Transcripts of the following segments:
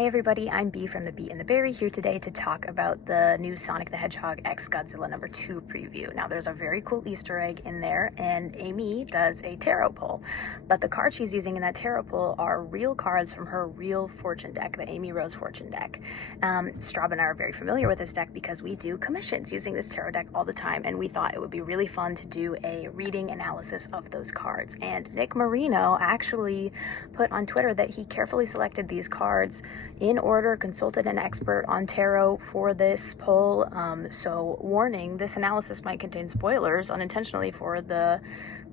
Hi everybody, I'm Bee from the Bee and the Berry here today to talk about the new Sonic the Hedgehog x Godzilla number 2 preview. Now there's a very cool Easter egg in there and Amy does a tarot pull, but the cards she's using in that tarot pull are real cards from her real fortune deck, the Amy Rose fortune deck. Straub and I are very familiar with this deck because we do commissions using this tarot deck all the time, and we thought it would be really fun to do a reading analysis of those cards. And Nick Marino actually put on Twitter that he carefully selected these cards in order, consulted an expert on tarot for this poll. So warning, this analysis might contain spoilers unintentionally for the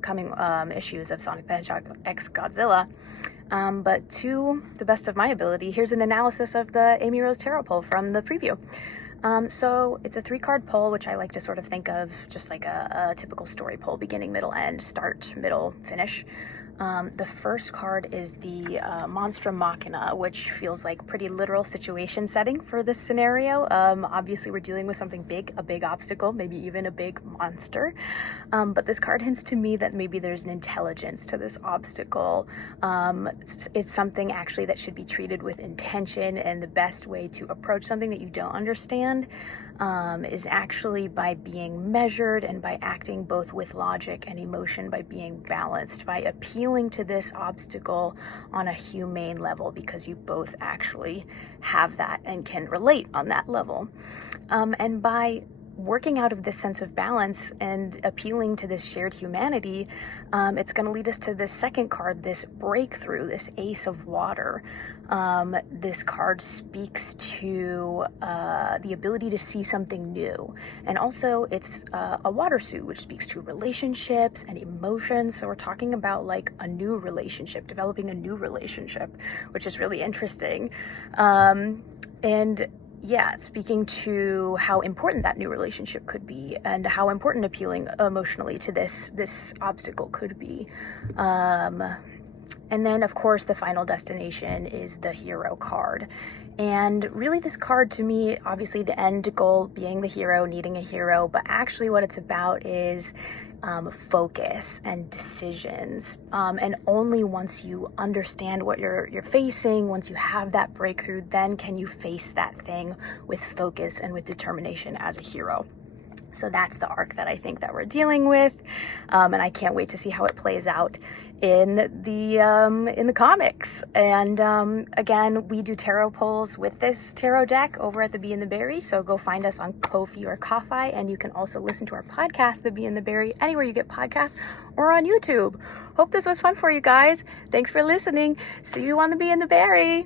coming issues of Sonic the Hedgehog x Godzilla. But to the best of my ability, here's an analysis of the Amy Rose tarot poll from the preview. So it's a 3-card poll, which I like to sort of think of just like a typical story poll: beginning, middle, end, start, middle, finish. The first card is the Monstra Machina, which feels like pretty literal situation setting for this scenario. Obviously we're dealing with something big, a big obstacle, maybe even a big monster. But this card hints to me that maybe there's an intelligence to this obstacle. It's something actually that should be treated with intention, and the best way to approach something that you don't understand is actually by being measured and by acting both with logic and emotion, by being balanced, by appealing to this obstacle on a humane level, because you both actually have that and can relate on that level. And by working out of this sense of balance and appealing to this shared humanity, it's going to lead us to this second card, this breakthrough, this Ace of Water. This card speaks to the ability to see something new, and also it's a water suit, which speaks to relationships and emotions. So we're talking about like a new relationship, developing a new relationship, which is really interesting. And yeah, speaking to how important that new relationship could be, and how important appealing emotionally to this obstacle could be. And then, of course, the final destination is the hero card. And really this card, to me, obviously the end goal being the hero, needing a hero, but actually what it's about is focus and decisions. And only once you understand what you're facing, once you have that breakthrough, then can you face that thing with focus and with determination as a hero. So that's the arc that I think that we're dealing with, and I can't wait to see how it plays out in the comics. And again, we do tarot polls with this tarot deck over at the Bee and the Berry, so go find us on Ko-fi or Ko-fi, and you can also listen to our podcast, The Bee and the Berry, anywhere you get podcasts, or on YouTube. Hope this was fun for you guys. Thanks for listening. See you on the Bee and the Berry.